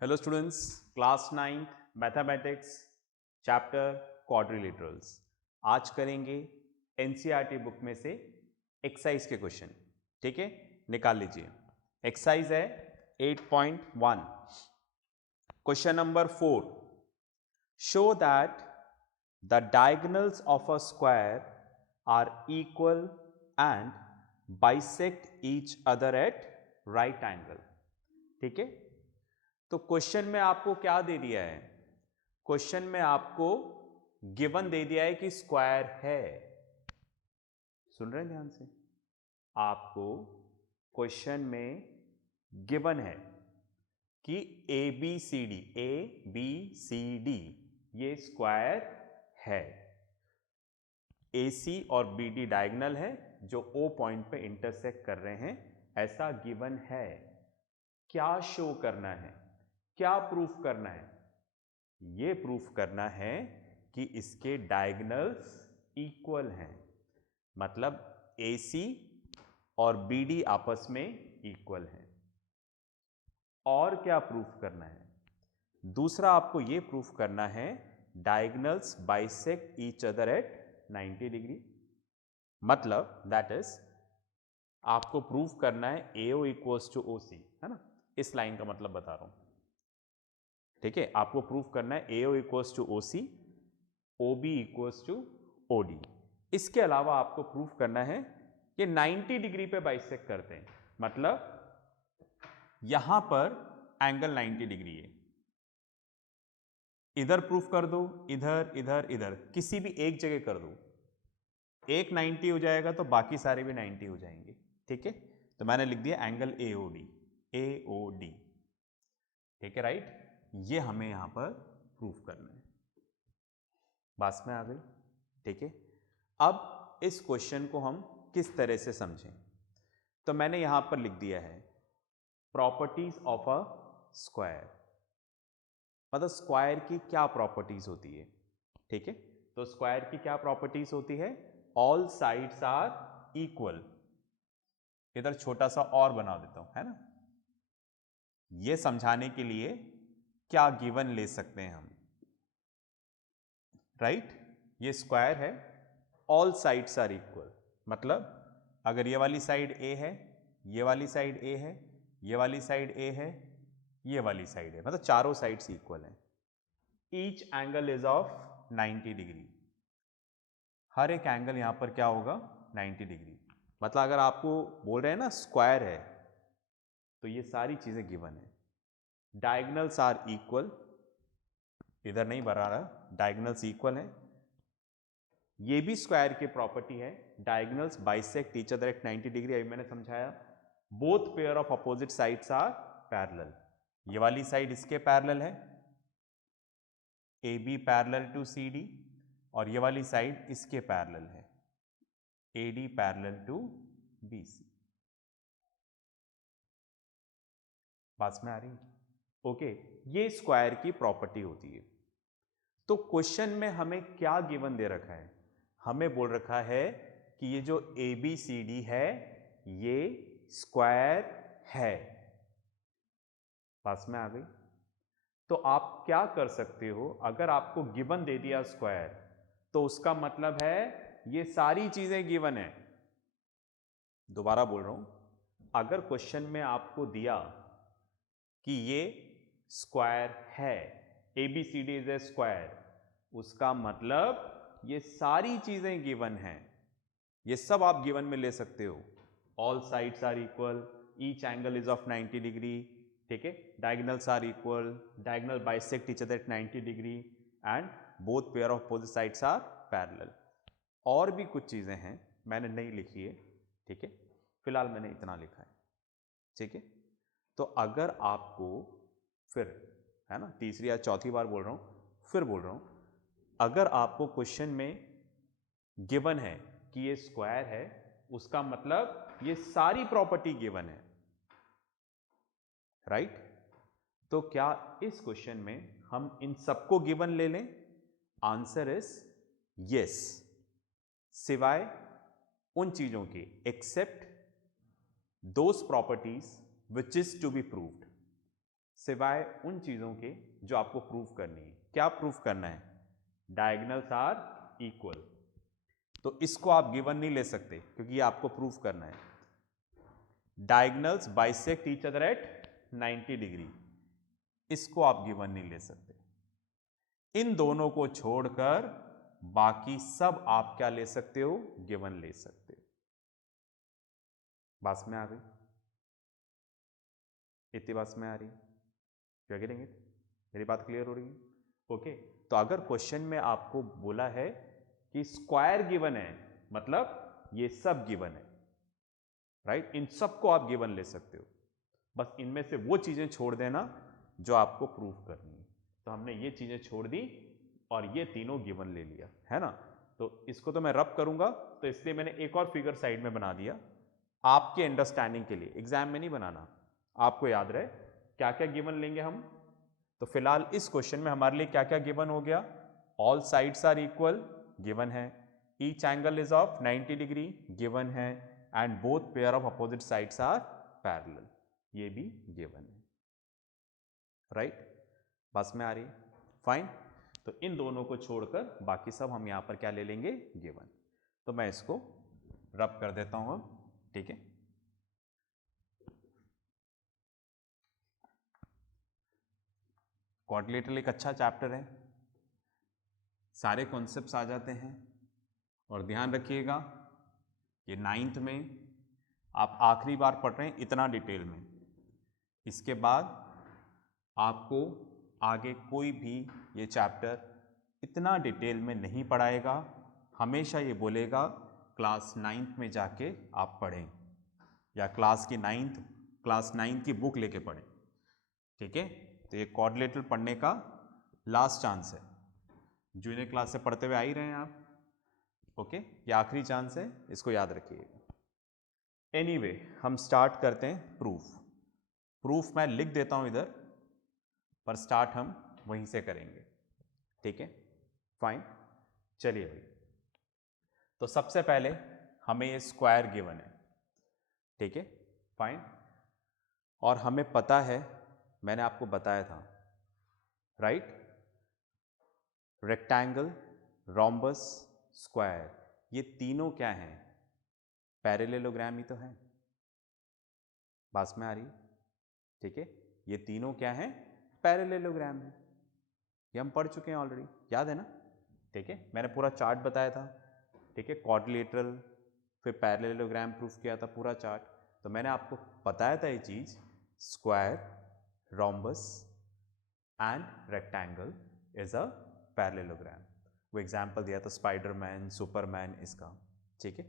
Hello students, class 9th mathematics chapter quadrilaterals. आज करेंगे NCERT book में से एक्सरसाइज के क्वेश्चन। ठीक है, निकाल लीजिए। एक्सरसाइज है 8.1, question number 4। Show that the diagonals of a square are equal and bisect each other at right angle. ठीक है, तो क्वेश्चन में आपको क्या दे दिया है? क्वेश्चन में आपको गिवन दे दिया है कि स्क्वायर है। सुन रहे हैं ध्यान से? आपको क्वेश्चन में गिवन है कि ए बी सी डी ये स्क्वायर है। ए सी और बी डी डायगोनल है जो ओ पॉइंट पे इंटरसेक्ट कर रहे हैं, ऐसा गिवन है। क्या शो करना है, क्या प्रूफ करना है? ये प्रूफ करना है कि इसके डायगोनल्स इक्वल हैं, मतलब AC और BD आपस में इक्वल हैं। और क्या प्रूफ करना है? दूसरा आपको ये प्रूफ करना है diagonals bisect each other at 90 degree, मतलब दैट इज आपको प्रूफ करना है AO इक्वल्स टू OC, है ना? इस लाइन का मतलब बता रहा हूं। ठीक है, आपको प्रूफ करना है AO equals to OC, OB equals to OD। इसके अलावा आपको प्रूफ करना है कि 90 डिग्री पे बाइसेक्ट करते हैं, मतलब यहां पर एंगल 90 डिग्री है। इधर प्रूफ कर दो, इधर इधर इधर, किसी भी एक जगह कर दो, एक 90 हो जाएगा तो बाकी सारे भी 90 हो जाएंगे। ठीक है, तो मैंने लिख दिया एंगल AOD, AOD। ठीक है, राइट? ये हमें यहां पर प्रूफ करना है। बात में आ गई? ठीक है, अब इस क्वेश्चन को हम किस तरह से समझें? तो मैंने यहां पर लिख दिया है प्रॉपर्टीज ऑफ अ स्क्वायर, मतलब स्क्वायर की क्या प्रॉपर्टीज होती है। ठीक है, तो स्क्वायर की क्या प्रॉपर्टीज होती है? All sides are equal. इधर छोटा सा और बना देता हूं, है ना? यह समझाने के लिए क्या गिवन ले सकते हैं हम, राइट? ये स्क्वायर है, ऑल साइड्स आर इक्वल, मतलब अगर ये वाली साइड A है, ये वाली साइड A है, ये वाली साइड A है, ये वाली साइड है, मतलब चारों साइड्स इक्वल हैं। Each angle is of 90 degree. हर एक एंगल यहां पर क्या होगा? 90 डिग्री। मतलब अगर आपको बोल रहे हैं ना स्क्वायर है, तो ये सारी चीजें गिवन है। डायगोनल्स आर इक्वल, इधर नहीं बना रहा, डायगोनल्स इक्वल है। ये भी स्क्वायर की प्रॉपर्टी है, diagonals bisect each other at 90 degree. अभी मैंने समझाया। Both pair of opposite sides are parallel. ये वाली साइड इसके पैरेलल है, AB पैरेलल टू CD, और ये वाली साइड इसके पैरेलल है, AD पैरेलल टू BC। बात में आ रही? ओके, ये स्क्वायर की प्रॉपर्टी होती है। तो क्वेश्चन में हमें क्या गिवन दे रखा है? हमें बोल रखा है कि ये जो ABCD है ये स्क्वायर है। पास में आ गई? तो आप क्या कर सकते हो? अगर आपको गिवन दे दिया स्क्वायर, तो उसका मतलब है ये सारी चीजें गिवन है। दोबारा बोल रहा हूं, अगर क्वेश्चन में आपको दिया कि ये स्क्वायर है, ABCD इज ए स्क्वायर, उसका मतलब ये सारी चीजें गिवन हैं। ये सब आप गिवन में ले सकते हो। All sides are equal, each angle is of 90 degree. ठीक है, diagonals are equal, diagonal bisect each other at 90 degree, and both pair of opposite sides are parallel. और भी कुछ चीजें हैं, मैंने नहीं लिखी है। ठीक है, फिलहाल मैंने इतना लिखा है। ठीक है, तो अगर आपको फिर, है ना, तीसरी या चौथी बार बोल रहा हूं, फिर बोल रहा हूं, अगर आपको क्वेश्चन में गिवन है कि ये स्क्वायर है, उसका मतलब ये सारी प्रॉपर्टी गिवन है, राइट? तो क्या इस क्वेश्चन में हम इन सबको गिवन ले लें? आंसर इज यस, सिवाय उन चीजों के, except those properties which is to be proved. सिवाय उन चीज़ों के जो आपको प्रूफ करनी है। क्या प्रूफ करना है? Diagonals are equal. तो इसको आप गिवन नहीं ले सकते क्योंकि ये आपको प्रूफ करना है। Diagonals bisect each other at 90 degree, इसको आप गिवन नहीं ले सकते। इन दोनों को छोड़कर बाकी सब आप क्या ले सकते हो? गिवन ले सकते हो। बात में आ गई? इतनी बात में आ रही? क्या करेंगे? मेरी बात क्लियर हो रही है? ओके। तो अगर क्वेश्चन में आपको बोला है कि स्क्वायर गिवन है, मतलब ये सब गिवन है, राइट? इन सबको आप गिवन ले सकते हो, बस इनमें से वो चीजें छोड़ देना जो आपको प्रूफ करनी है। तो हमने ये चीजें छोड़ दी और ये तीनों गिवन ले लिया, है ना? तो इसको तो मैं रब करूंगा, तो इसलिए मैंने एक और फिगर साइड में बना दिया आपके अंडरस्टैंडिंग के लिए। एग्जाम में नहीं बनाना, आपको याद रहे क्या क्या गिवन लेंगे हम। तो फिलहाल इस क्वेश्चन में हमारे लिए क्या क्या गिवन हो गया? All sides are equal given है, each angle is of 90 degree given है, and both pair of opposite sides are parallel, ये भी गिवन है, राइट? बस में आ रही? फाइन। तो इन दोनों को छोड़कर बाकी सब हम यहां पर क्या ले लेंगे? गिवन। तो मैं इसको रब कर देता हूं अब, ठीक है? क्वाड्रिलेटरल एक अच्छा चैप्टर है, सारे कॉन्सेप्ट्स आ जाते हैं। और ध्यान रखिएगा ये 9th में आप आखिरी बार पढ़ रहे हैं इतना डिटेल में, इसके बाद आपको आगे कोई भी ये चैप्टर इतना डिटेल में नहीं पढ़ाएगा। हमेशा ये बोलेगा क्लास 9th में जाके आप पढ़ें, या क्लास 9th की बुक लेके पढ़ें, ठीक है? तो ये क्वाड्रिलेटरल पढ़ने का लास्ट चांस है। जूनियर क्लास से पढ़ते हुए आ ही रहे हैं आप, ओके? ये आखिरी चांस है, इसको याद रखिएगा। एनीवे, हम स्टार्ट करते हैं प्रूफ मैं लिख देता हूं इधर, पर स्टार्ट हम वहीं से करेंगे, ठीक है? फाइन। चलिए भाई, तो सबसे पहले हमें ये स्क्वायर गिवन है, ठीक है? फाइन। और हमें पता है, मैंने आपको बताया था, राइट? रेक्टेंगल, रोम्बस, स्क्वायर, ये तीनों क्या हैं? पैरेललोग्राम ही तो है। बात में आ रही? ठीक है? ये तीनों क्या हैं? पैरेललोग्राम है। ये हम पढ़ चुके हैं ऑलरेडी, याद है ना? ठीक है, मैंने पूरा चार्ट बताया था, ठीक है? क्वाड्रिलेटरल, फिर पैरेललोग्राम प्रूफ किया था, पूरा चार्ट। तो मैंने आपको बताया था ये चीज, square, rhombus and rectangle is a parallelogram. वो एग्जाम्पल दिया था स्पाइडरमैन, सुपरमैन, इसका, ठीक है?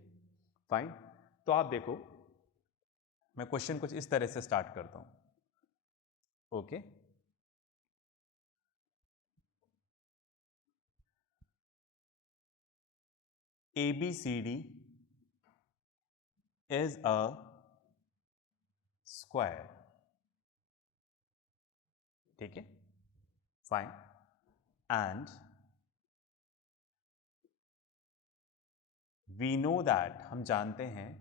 फाइन। तो आप देखो, मैं क्वेश्चन कुछ इस तरह से स्टार्ट करता हूं, okay? ABCD is a square, ठीक है? Fine. And we know that, हम जानते हैं,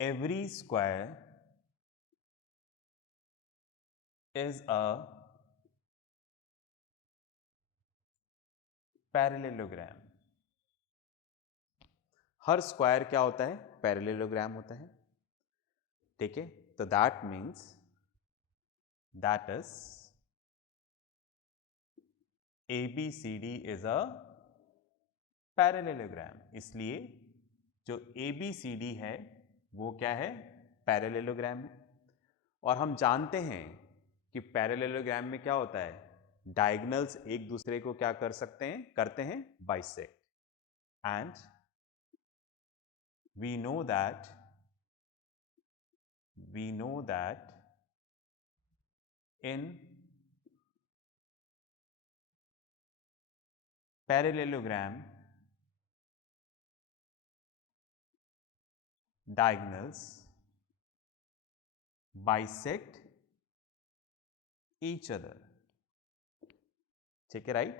every square is a parallelogram. हर स्क्वायर क्या होता है? पैरेललोग्राम होता है, ठीक है? तो that means that is ABCD is a parallelogram. इसलिए जो ABCD है वो क्या है? पैरेललोग्राम है। और हम जानते हैं कि पैरेललोग्राम में क्या होता है? डायगोनल्स एक दूसरे को क्या कर सकते हैं? करते हैं bisect. And we know that in parallelogram diagonals bisect each other, ठीक है? राइट?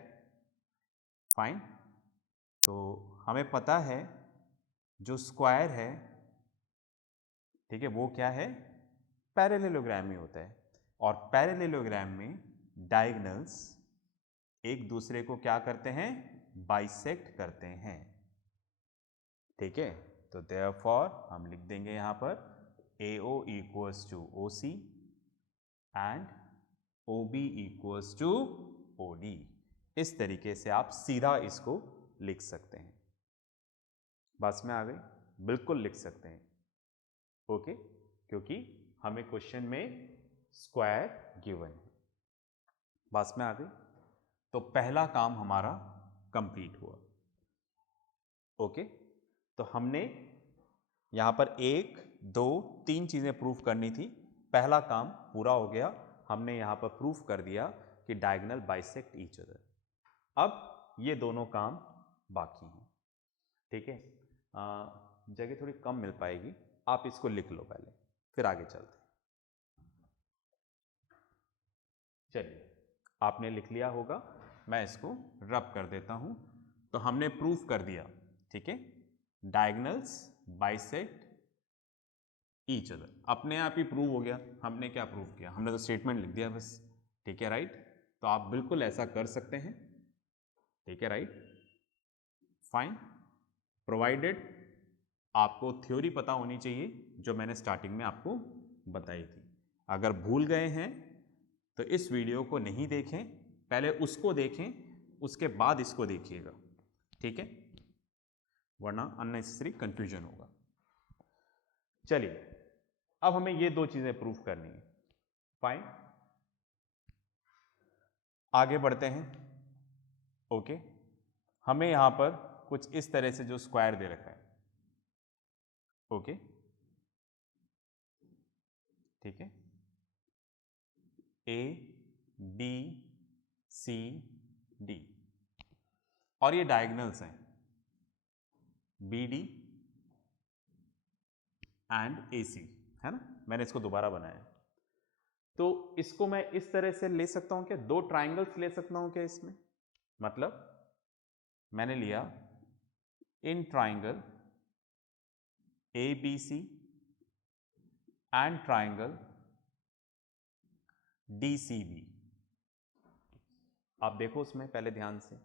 फाइन। तो हमें पता है जो स्क्वायर है, ठीक है, वो क्या है? पैरेललोग्राम ही होता है, और पैरेललोग्राम में डायगोनल्स एक दूसरे को क्या करते हैं, बाइसेक्ट करते हैं। ठीक है, तो देयरफॉर हम लिख देंगे यहां पर AO equals to OC and OB equals to OD। इस तरीके से आप सीधा इसको लिख सकते हैं। बस में आ गई, बिल्कुल लिख सकते हैं। ओके, क्योंकि हमें क्वेश्चन में स्क्वायर गिवन है। बस में आ गई, तो पहला काम हमारा कंप्लीट हुआ। ओके, तो हमने यहां पर 1, 2, 3 चीजें प्रूफ करनी थी। पहला काम पूरा हो गया, हमने यहां पर प्रूफ कर दिया कि डायगोनल बाइसेक्ट ईच अदर। अब ये दोनों काम बाकी हैं। ठीक है, जगह थोड़ी कम मिल पाएगी, आप इसको लिख लो पहले, फिर आगे चलते हैं। चलिए, आपने लिख लिया होगा, मैं इसको रब कर देता हूं। तो हमने प्रूफ कर दिया, ठीक है, डायगोनल्स बाइसेक्ट ईच अदर, अपने आप ही प्रूव हो गया। हमने क्या प्रूव किया, हमने तो स्टेटमेंट लिख दिया बस। ठीक है, राइट। तो आप बिल्कुल ऐसा कर सकते हैं। ठीक है, राइट, फाइन, प्रोवाइडेड आपको थ्योरी पता होनी चाहिए जो मैंने स्टार्टिंग में आपको बताई थी। अगर भूल गए हैं तो इस वीडियो को नहीं देखें, पहले उसको देखें, उसके बाद इसको देखिएगा। ठीक है, वरना अननेसेसरी कंफ्यूजन होगा। चलिए, अब हमें ये दो चीजें प्रूफ करनी है। फाइन, आगे बढ़ते हैं। ओके, हमें यहां पर कुछ इस तरह से जो स्क्वायर दे रखा है। ओके, ठीक है, A, B, C, D, और ये डायगोनल्स हैं BD एंड AC, है ना। मैंने इसको दोबारा बनाया, तो इसको मैं इस तरह से ले सकता हूं क्या, दो ट्राइंगल्स ले सकता हूं क्या इसमें। मतलब मैंने लिया in triangle ABC and triangle DCB। आप देखो उसमें पहले ध्यान से,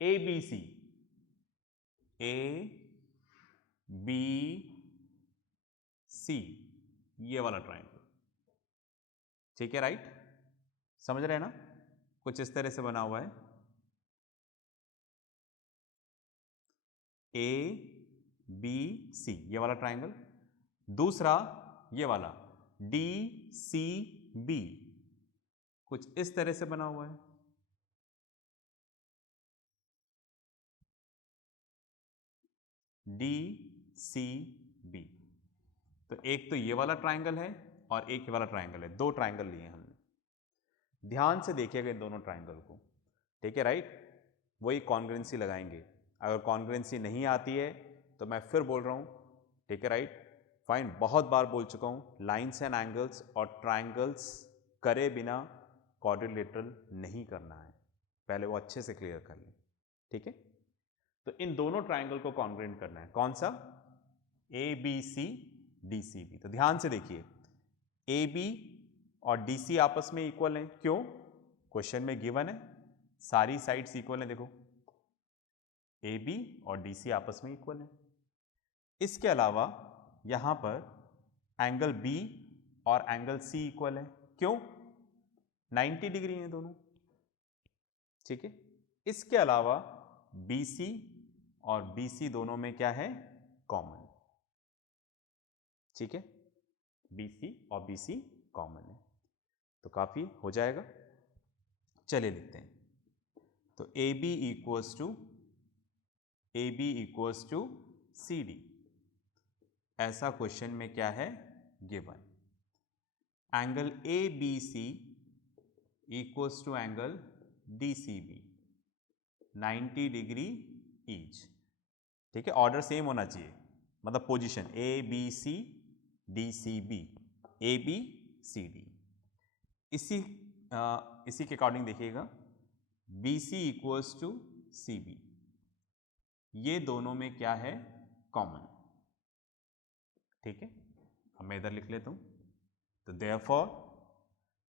ABC, ABC, ये वाला ट्राइंगल। ठीक है, राइट, समझ रहे हैं ना, कुछ इस तरह से बना हुआ है। ABC, ये वाला ट्राइंगल। दूसरा ये वाला DCB, कुछ इस तरह से बना हुआ है। DCB, तो एक तो ये वाला ट्राइंगल है और एक ये वाला ट्राइंगल है, दो ट्राइंगल लिए हमने। ध्यान से देखिएगा इन दोनों ट्राइंगल को। ठीक है, राइट, वही कॉन्ग्रुएंसी लगाएंगे। अगर कॉन्ग्रुएंसी नहीं आती है तो मैं फिर बोल रहा हूं। ठीक है, राइट, फाइन, बहुत बार बोल चुका हूं, लाइंस एंड एंगल्स और ट्राइंगल्स करे बिना क्वाड्रिलेटरल नहीं करना है, पहले वो अच्छे से क्लियर कर लें। ठीक है, तो इन दोनों ट्राइंगल को कॉन्ग्रुएंट करना है। कौन सा, ABC DCB। तो ध्यान से देखिए, AB और DC आपस में इक्वल हैं। क्यों, क्वेश्चन में गिवन है, सारी साइड्स इक्वल हैं। देखो, AB और DC आपस में इक्वल है। इसके अलावा यहां पर एंगल B और एंगल C इक्वल है। क्यों, 90 डिग्री हैं दोनों। ठीक है, इसके अलावा BC और BC दोनों में क्या है, कॉमन। ठीक है, BC और BC कॉमन है, तो काफी हो जाएगा। चलिए लिखते हैं, तो AB इक्वल्स टू CD, ऐसा क्वेश्चन में क्या है, given. Angle ABC equals to angle DCB, 90 degree each. ठीक है, ऑर्डर सेम होना चाहिए, मतलब पोजीशन ABC DCB, ABCD। इसी के अकॉर्डिंग देखिएगा, BC इक्वल्स टू CB, ये दोनों में क्या है, कॉमन। ठीक है, अब मैं इधर लिख लेता हूं, तो therefore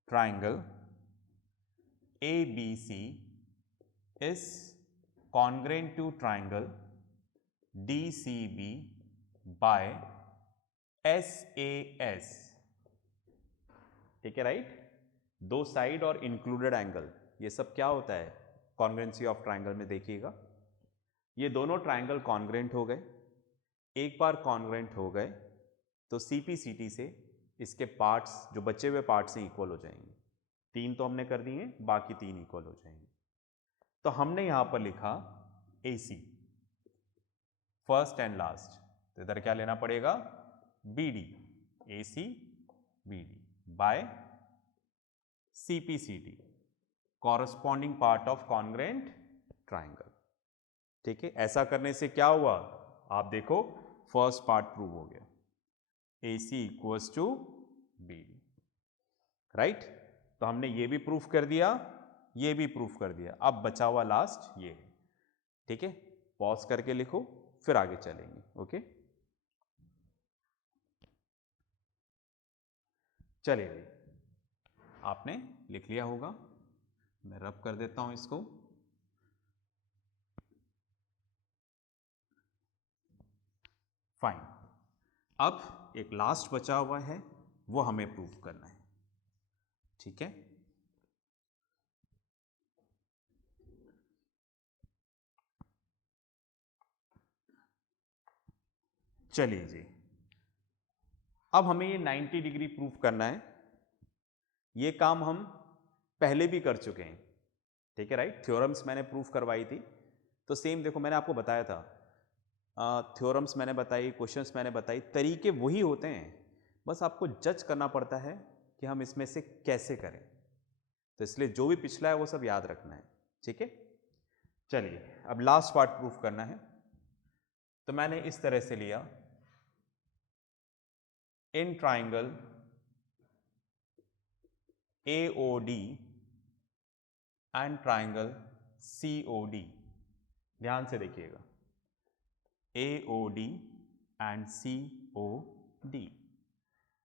triangle ABC is congruent to triangle DCB by SAS। ठीक है, राइट। दो साइड और इंक्लूडेड एंगल, ये सब क्या होता है कॉन्ग्रेंसी ऑफ ट्राइंगल में। देखिएगा, ये दोनों ट्राइंगल कॉन्ग्रेंट हो गए। एक बार कॉन्ग्रेंट हो गए तो CP/CT से इसके पार्ट्स, जो बचे हुए पार्ट्स हैं, इक्वल हो जाएंगे। 3 तो हमने कर दिए, बाकी 3 इक्वल हो जाएंगे। तो हमने यहां पर लिखा AC, फर्स्ट एंड लास्ट। तो इधर क्या लेना पड़ेगा, BD, AC BD by CP/CT, corresponding part of congruent triangle. ठीक है, ऐसा करने से क्या हुआ, आप देखो, फर्स्ट पार्ट प्रूव हो गया, AC equals to BD, right. तो हमने ये भी प्रूफ कर दिया, ये भी प्रूफ कर दिया। अब बचा हुआ लास्ट ये है। ठीक है, पॉज करके लिखो, फिर आगे चलेंगे। ओके, चलिए भाई, आपने लिख लिया होगा, मैं रब कर देता हूं इसको। फाइन, अब एक लास्ट बचा हुआ है, वो हमें प्रूफ करना है। ठीक है, चलिए जी, अब हमें ये 90 डिग्री प्रूफ करना है। ये काम हम पहले भी कर चुके हैं। ठीक है, राइट। थ्योरम्स मैंने प्रूफ करवाई थी, तो सेम देखो, मैंने आपको बताया था, थ्योरम्स मैंने बताई, क्वेश्चंस मैंने बताई, तरीके वही होते हैं, बस आपको जज करना पड़ता है कि हम इसमें से कैसे करें। तो इसलिए जो भी पिछला है वो सब याद रखना है। ठीक है, चलिए अब लास्ट पार्ट प्रूफ करना है। तो मैंने इस तरह से लिया, in triangle AOD and triangle COD, ध्यान से देखिएगा, AOD एंड COD।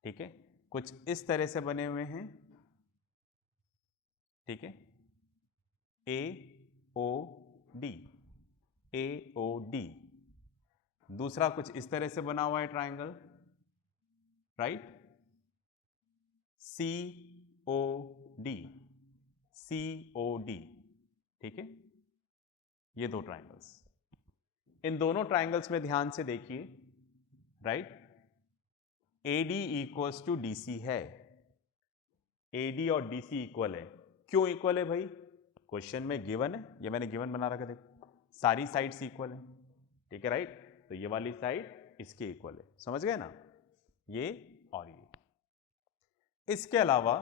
ठीक है, कुछ इस तरह से बने हुए हैं। ठीक है, AOD, AOD। दूसरा कुछ इस तरह से बना हुआ है ट्राइंगल, राइट, COD, COD। ठीक है, ये दो ट्राइंगल्स, इन दोनों ट्राइंगल्स में ध्यान से देखिए, right, AD equals to DC है। AD और DC इक्वल है। क्यों इक्वल है भाई, क्वेश्चन में गिवन है, ये मैंने गिवन बना रखा, देखो सारी साइड्स इक्वल है। ठीक है, राइट। तो ये वाली साइड इसके इक्वल है, समझ गए ना, ये और ये। इसके अलावा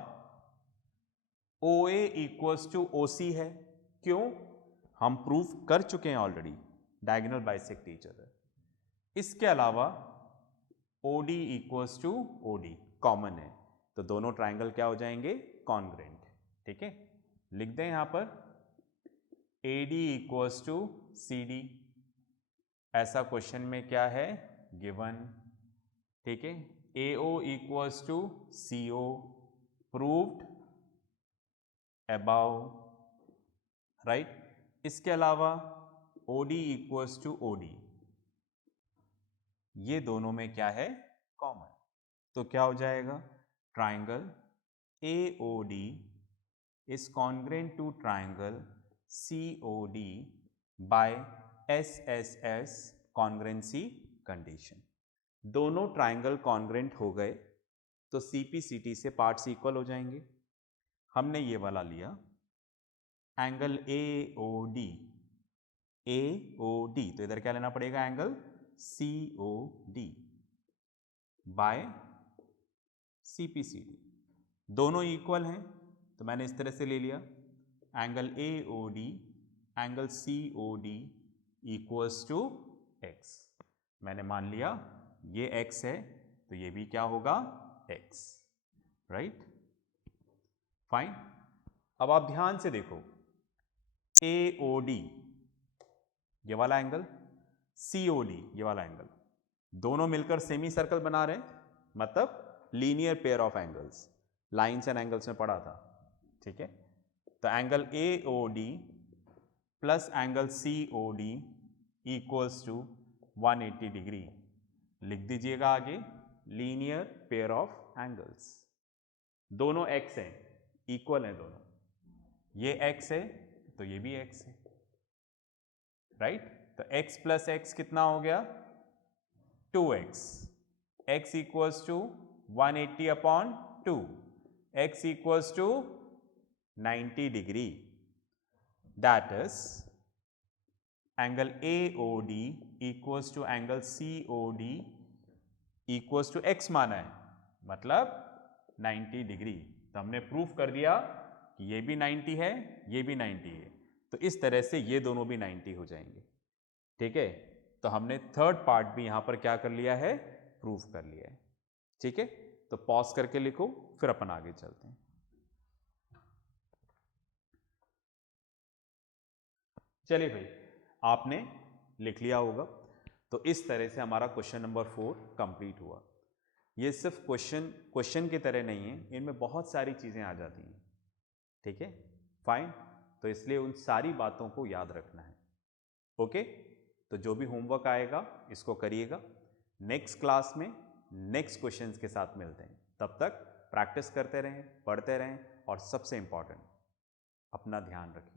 OA इक्वल्स टू OC है। क्यों, हम प्रूफ कर चुके हैं already, diagonal bisect each other. इसके अलावा OD equals to OD common है, तो दोनों ट्राइंगल क्या हो जाएंगे, कॉन्ग्रेंट। ठीक है, लिख दें यहां पर AD इक्वल्स टू CD, ऐसा क्वेश्चन में क्या है, गिवन। ठीक है, AO equals to CO, proved above, right. इसके अलावा OD इक्वल्स टू OD, ये दोनों में क्या है, कॉमन। तो क्या हो जाएगा, triangle AOD is congruent to triangle COD by SSS congruency condition. दोनों ट्राइंगल कॉन्ग्रेंट हो गए तो CP/CT से पार्ट्स इक्वल हो जाएंगे। हमने ये वाला लिया, एंगल AOD, AOD, तो इधर क्या लेना पड़ेगा, एंगल COD बाय CP/CT, दोनों इक्वल हैं, तो मैंने इस तरह से ले लिया, angle AOD angle COD equals to x। मैंने मान लिया ये x है, तो ये भी क्या होगा, x, राइट। फाइन, अब आप ध्यान से देखो, AOD ये वाला एंगल, COD ये वाला एंगल, दोनों मिलकर सेमी सर्कल बना रहे हैं, मतलब linear pair of angles, lines and angles में पढ़ा था, ठीक है। तो angle AOD plus angle COD equals to 180 degree. लिख दीजिएगा आगे, लीनियर पेयर ऑफ एंगल्स। दोनों x हैं, इक्वल हैं दोनों, ये x है तो ये भी x है, राइट। तो x प्लस x कितना हो गया, 2x। x equals to 180 upon 2, x equals to 90 degree. That is angle AOD equals to angle COD equals to x माना है, मतलब 90 डिग्री। तो हमने प्रूफ कर दिया कि ये भी 90 है, ये भी 90 है, तो इस तरह से ये दोनों भी 90 हो जाएंगे, ठीक है। तो हमने थर्ड पार्ट भी यहां पर क्या कर लिया है, प्रूफ कर लिया है, ठीक है। तो पॉज करके लिखो, फिर अपन आगे चलते हैं। चलिए भाई, आपने लिख लिया होगा। तो इस तरह से हमारा क्वेश्चन नंबर 4 कंप्लीट हुआ। ये सिर्फ क्वेश्चन की तरह नहीं है, इनमें बहुत सारी चीज़ें आ जाती हैं, ठीक है, फाइन। तो इसलिए उन सारी बातों को याद रखना है, ओके। तो जो भी होमवर्क आएगा इसको करिएगा। नेक्स्ट क्लास में नेक्स्ट क्वेश्चंस के साथ मिलते हैं। तब तक प्रैक्टिस करते रहें, पढ़ते रहें, और सबसे इम्पॉर्टेंट, अपना ध्यान रखें।